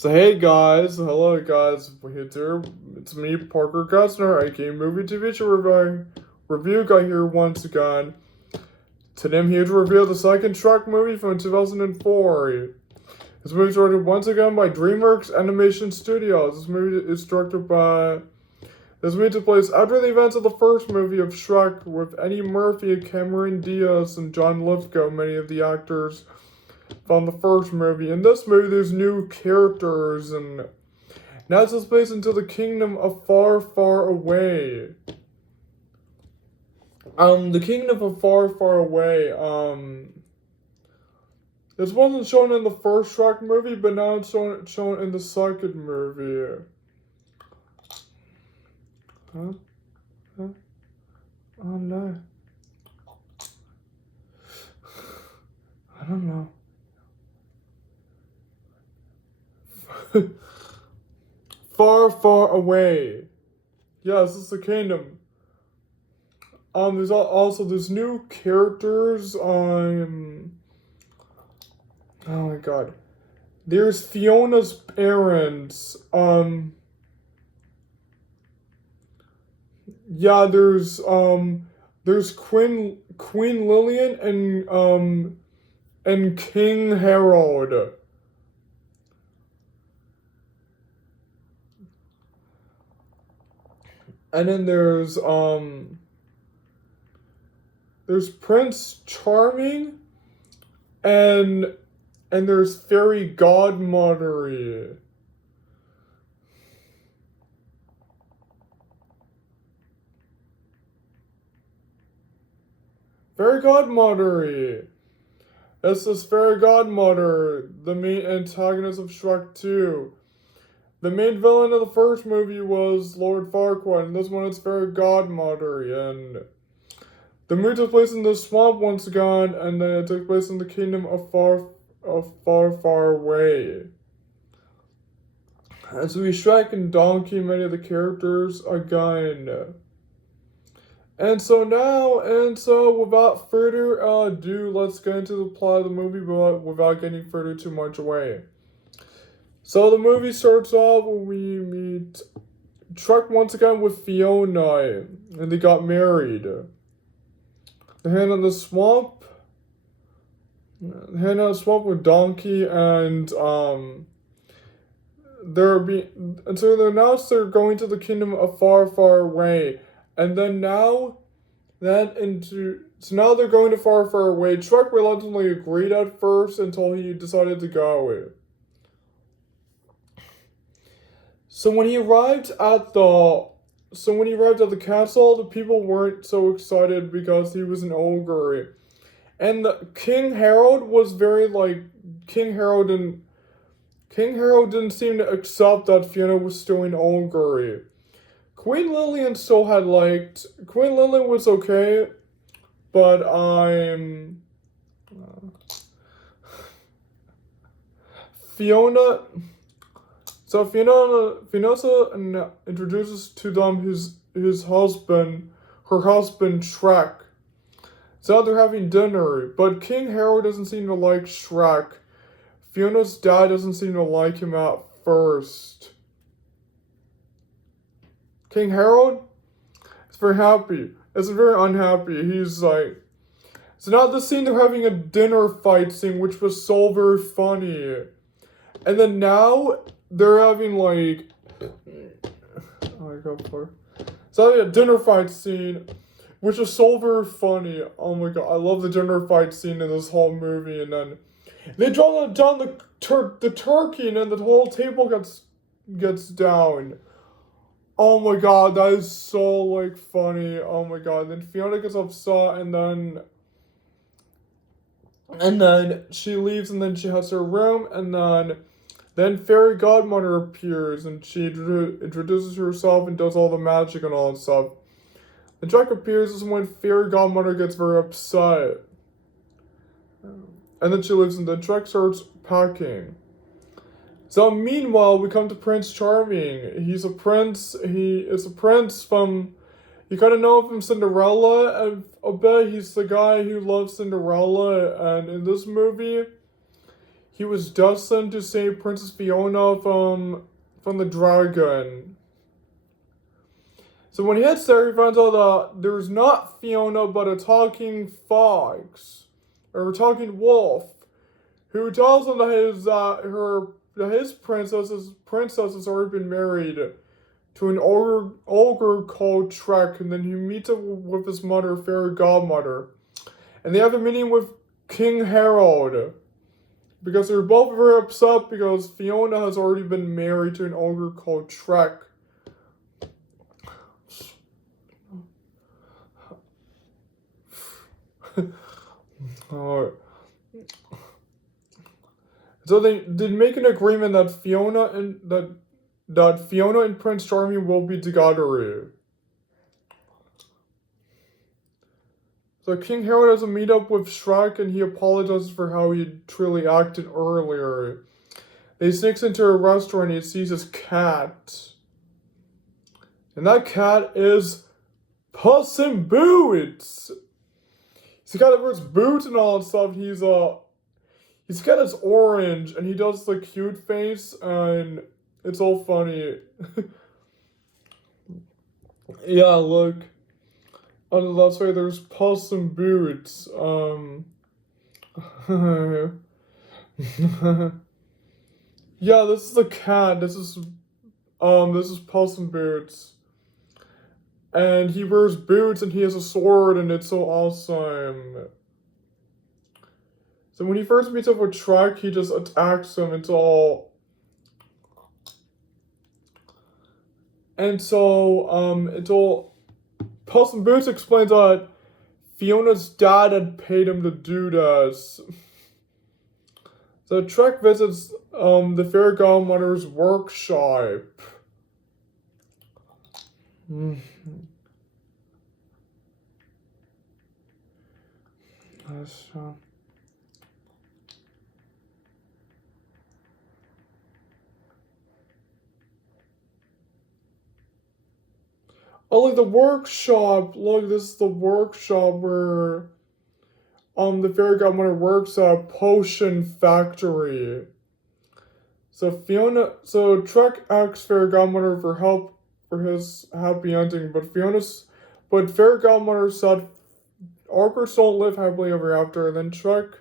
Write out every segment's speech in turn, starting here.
So hey guys, hello guys, it's me, Parker Gessner, aka Movie TV Show Review Guy here once again. Today I'm here to reveal the second Shrek movie from 2004. This movie is directed once again by DreamWorks Animation Studios. This movie took place after the events of the first movie of Shrek with Eddie Murphy, Cameron Diaz, and John Lithgow, many of the actors from the first movie. In this movie, there's new characters, and now it's placed into the kingdom of far, far away. The kingdom of far, far away. This wasn't shown in the first Shrek movie, but now it's shown in the second movie. Huh? Huh? Oh no. I don't know. Far, far away. Yes, it's the kingdom. There's new characters. Oh my god. There's Fiona's parents. Yeah, there's Queen Lillian and King Harold. And then there's Prince Charming and there's Fairy Godmother. Fairy Godmother. This is Fairy Godmother, the main antagonist of Shrek 2. The main villain of the first movie was Lord Farquaad, and this one is Fairy Godmother, and the movie took place in the swamp once again, and then it took place in the kingdom of far, far away. And so we Shrek and Donkey, many of the characters again. And so without further ado, let's get into the plot of the movie without getting further too much away. So the movie starts off when we meet Shrek once again with Fiona, and they got married. They hang out in the swamp. With Donkey, and so they announced they're going to the kingdom of far, far away. And then now they're going to far, far away. Shrek reluctantly agreed at first until he decided to go. So when he arrived at the castle, the people weren't so excited because he was an ogre. And King Harold was very King Harold didn't seem to accept that Fiona was still an ogre. Queen Lillian was okay, but Fiona. So Fiona introduces to them her husband Shrek. So they're having dinner, but King Harold doesn't seem to like Shrek. Fiona's dad doesn't seem to like him at first. King Harold is very happy. Is very unhappy. He's like, so now this scene they're having a dinner fight scene, which was so very funny, and then now they're having so having a dinner fight scene, which is so very funny. Oh my god, I love the dinner fight scene in this whole movie, and then they draw down the turkey, and then the whole table gets down. Oh my god, that is so funny. Oh my god. Then Fiona gets upset, and then she leaves, and then she has her room, and then Fairy Godmother appears, and she introduces herself and does all the magic and all that stuff. The Shrek appears is when Fairy Godmother gets very upset. And then she leaves, and then Shrek starts packing. So meanwhile, we come to Prince Charming. He is a prince from, you kind of know him from Cinderella a bit. He's the guy who loves Cinderella, and in this movie, he was destined to save Princess Fiona from the dragon. So when he gets there, he finds out that there's not Fiona, but a talking fox, or a talking wolf, who tells him that his princess has already been married to an ogre called Shrek, and then he meets up with his mother, fairy godmother, and they have a meeting with King Harold, because they're both very upset because Fiona has already been married to an ogre called Shrek. So they make an agreement that Fiona and Prince Charming will be together. So King Harold has a meetup with Shrek, and he apologizes for how he truly acted earlier. He sneaks into a restaurant and he sees his cat. And that cat is Puss in Boots. He's got his boots and all that stuff. He's got his orange, and he does the cute face, and it's all funny. Yeah, look. Oh, that's right, there's Puss in Boots. Yeah, this is the cat. This is Puss in Boots. And he wears boots and he has a sword, and it's so awesome. So when he first meets up with Shrek, he just attacks him. And so Puss in Boots explains that Fiona's dad had paid him to do this. So Shrek visits the fairy godmother's workshop. Oh, look, the workshop. Look, this is the workshop where the fairy godmother works at a potion factory. So Shrek asks fairy godmother for help for his happy ending, but fairy godmother said ogres don't live happily ever after. And then Shrek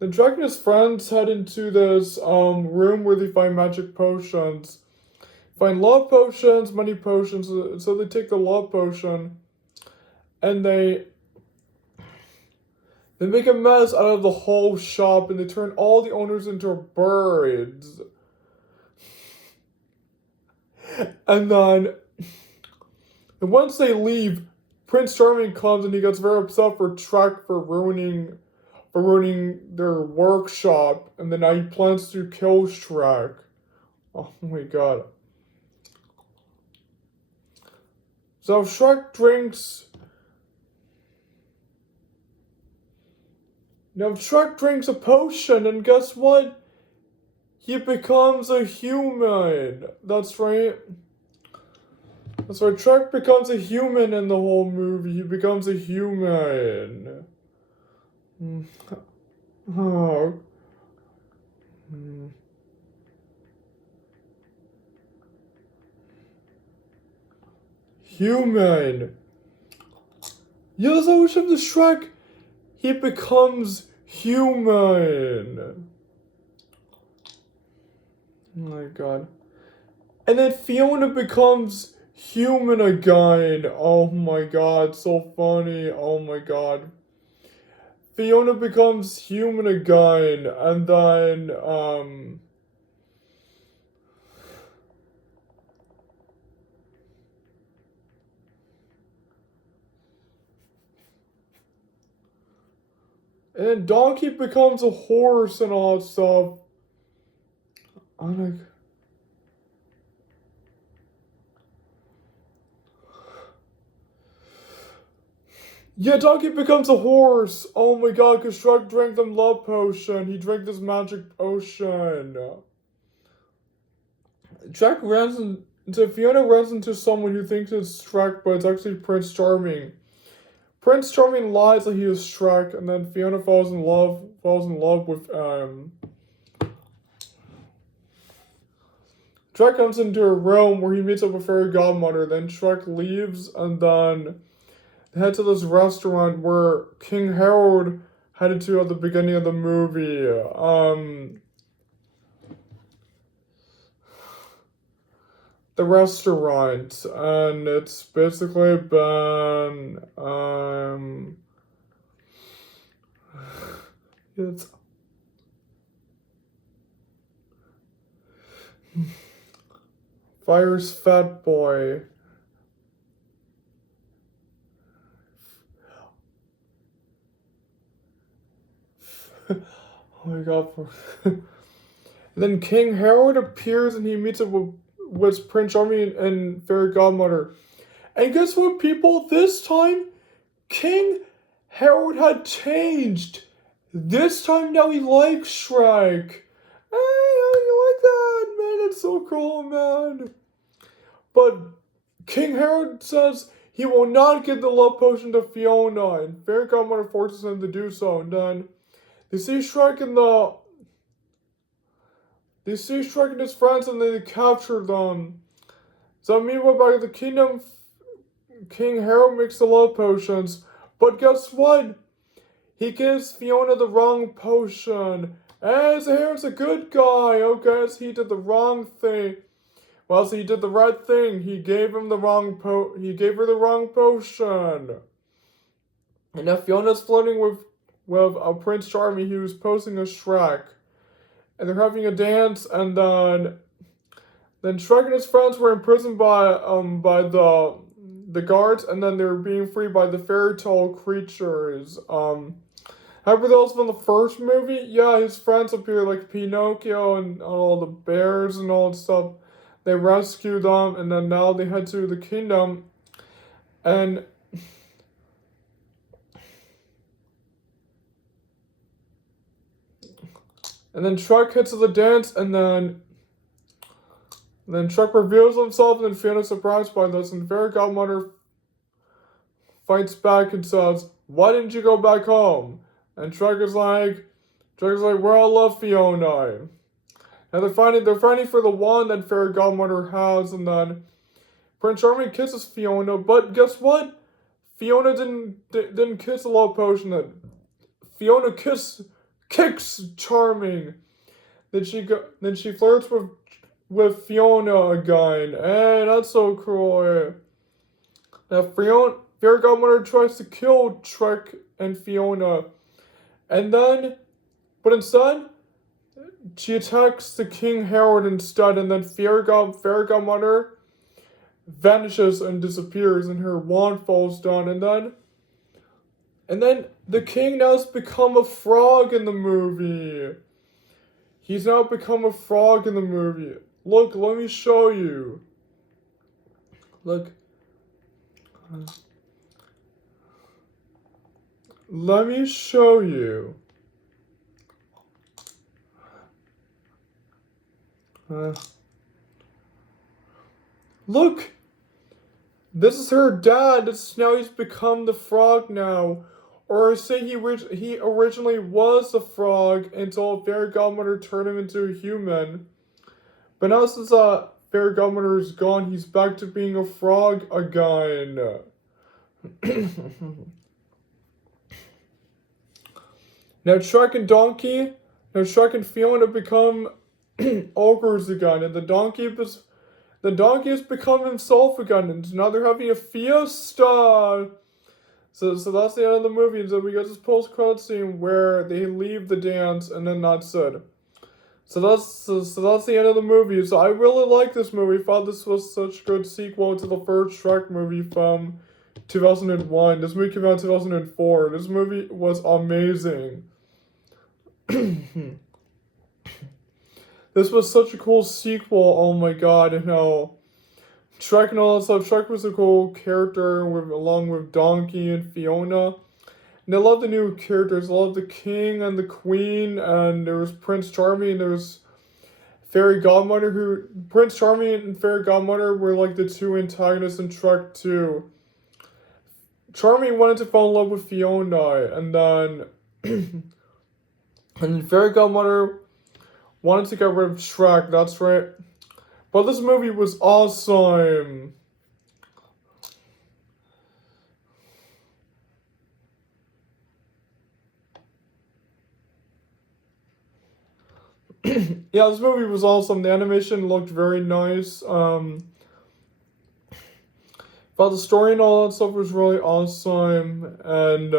and his friends head into this room where they find magic potions. Find love potions, money potions, so they take the love potion and they make a mess out of the whole shop, and they turn all the owners into birds. And once they leave, Prince Charming comes and he gets very upset for Shrek for ruining their workshop, and then now he plans to kill Shrek. Oh my god. So Shrek drinks a potion, and guess what? He becomes a human. That's right. Shrek becomes a human in the whole movie. He becomes a human. Oh. Human. Yeah, that's always happened to Shrek. He becomes human. Oh my god. And then Fiona becomes human again. Oh my god, so funny. Oh my god. Fiona becomes human again, and then, and then Donkey becomes a horse and all that stuff. Yeah, Donkey becomes a horse. Oh my god, because Shrek drank the love potion. He drank this magic potion. Fiona runs into someone who thinks it's Shrek, but it's actually Prince Charming. Prince Charming lies that he is Shrek, and then Fiona falls in love with Shrek comes into a room where he meets up with Fairy Godmother. Then Shrek leaves, and then heads to this restaurant where King Harold headed to at the beginning of the movie. The restaurant, and it's basically been it's Fire's Fat Boy. Oh my god. And then King Harold appears and he meets up with Prince Charming and Fairy Godmother. And guess what, people? This time, King Harold had changed. This time now he likes Shrek. Hey, how do you like that? Man, that's so cool, man. But King Harold says he will not give the love potion to Fiona, and Fairy Godmother forces him to do so. And then they see Shrek and his friends, and they capture them. So meanwhile, back at the kingdom, King Harold makes the love potions. But guess what? He gives Fiona the wrong potion. As Harold's a good guy, okay, so he did the wrong thing. Well, so he did the right thing. He gave him the wrong he gave her the wrong potion. And now Fiona's flirting with Prince Charming, who's posing as Shrek. And they're having a dance, and then Shrek and his friends were imprisoned by the guards, and then they were being freed by the fairy tale creatures. Remember those from the first movie? Yeah, his friends appear like Pinocchio and all the bears and all that stuff. They rescue them, and then now they head to the kingdom, and then Shrek hits the dance, and then Shrek reveals himself, and then Fiona's surprised by this, and Fairy Godmother fights back and says, "Why didn't you go back home?" And Shrek is like, "Well, I love Fiona." And they're fighting for the wand that Fairy Godmother has, and then Prince Charming kisses Fiona, but guess what? Fiona didn't kiss the love potion. Then Fiona kicks Charming. Then she flirts with Fiona again. Hey, that's so cool. Now Fairy Godmother tries to kill Shrek and Fiona, but instead, she attacks the King Harold instead, and then Fairy Godmother vanishes and disappears, and her wand falls down, and then the king now has become a frog in the movie. He's now become a frog in the movie. Look, let me show you. Look. Let me show you. Look! This is her dad. Now he's become the frog now. Or I say he originally was a frog until Fairy Godmother turned him into a human. But now since Fairy Godmother is gone, he's back to being a frog again. Now Shrek and Fiona become ogres again, and the donkey has become himself again, and now they're having a fiesta. So that's the end of the movie, and so we get this post-credit scene where they leave the dance, and then that's it. So that's the end of the movie. So I really like this movie. I thought this was such a good sequel to the first Shrek movie from 2001. This movie came out in 2004. This movie was amazing. This was such a cool sequel. Oh my god, you know. Shrek and all that stuff. Shrek was a cool character along with Donkey and Fiona. And I love the new characters. I love the king and the queen, and there was Prince Charming, and there was Fairy Godmother, Prince Charming and Fairy Godmother were like the two antagonists in Shrek 2. Charmy wanted to fall in love with Fiona, and then and Fairy Godmother wanted to get rid of Shrek. That's right. But this movie was awesome. Yeah, this movie was awesome. The animation looked very nice. But the story and all that stuff was really awesome, and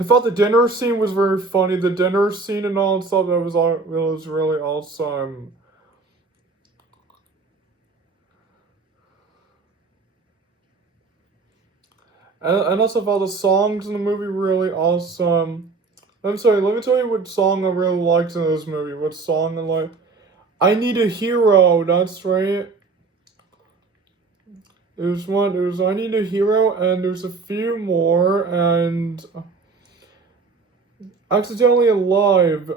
I thought the dinner scene was very funny. The dinner scene and all that stuff that was really awesome. And also thought the songs in the movie were really awesome. I'm sorry, let me tell you what song I really liked in this movie. What song I like? I Need a Hero, that's right. There's I Need a Hero, and there's a few more, and Accidentally Alive.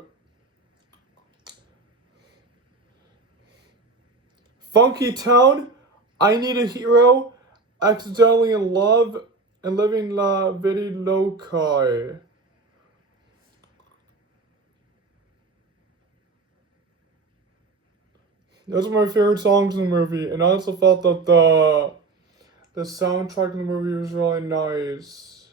Funky Town, I Need a Hero, Accidentally in Love, and Living La Vida Loca. Those are my favorite songs in the movie, and I also thought that the soundtrack in the movie was really nice.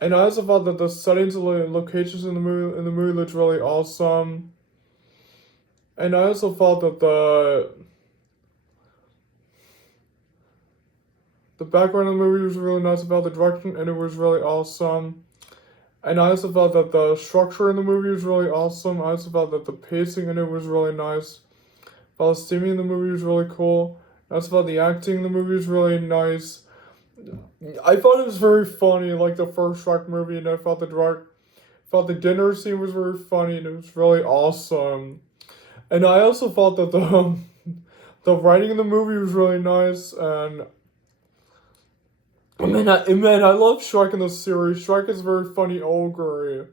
And I also thought that the settings and locations in the movie looked really awesome. And I also thought that the background of the movie was really nice about the direction, and it was really awesome. And I also thought that the structure in the movie was really awesome. I also thought that the pacing in it was really nice. I thought the steaming in the movie was really cool. I also thought the acting in the movie was really nice. I thought it was very funny, like the first Shrek movie, and I thought the dinner scene was very funny, and it was really awesome. And I also thought that the writing in the movie was really nice, and man, I love Shrek in this series. Shrek is a very funny ogre.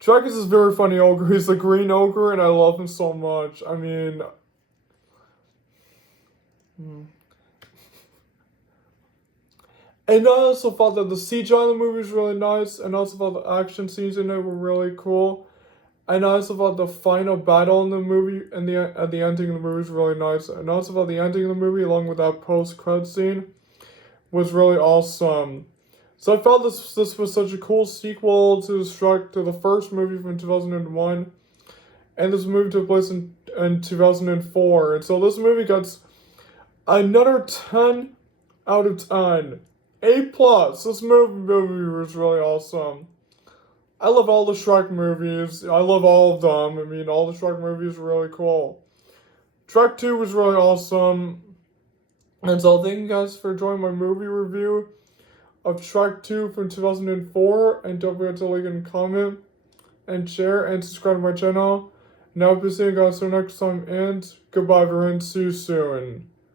Shrek is this very funny ogre. He's the green ogre, and I love him so much. I mean, and I also thought that the CGI in the movie was really nice, and I also thought the action scenes in it were really cool. And I also thought the final battle in the movie and at the ending of the movie was really nice. And I also thought the ending of the movie, along with that post-credit scene, was really awesome. So I felt this was such a cool sequel to the first movie from 2001, and this movie took place in 2004. And so this movie gets another 10 out of 10. A+. This movie was really awesome. I love all the Shrek movies. I love all of them. I mean, all the Shrek movies were really cool. Shrek 2 was really awesome. And so thank you guys for joining my movie review of Shrek 2 from 2004. And don't forget to like and comment and share and subscribe to my channel. And I'll be seeing you guys next time. And goodbye everyone. See you soon.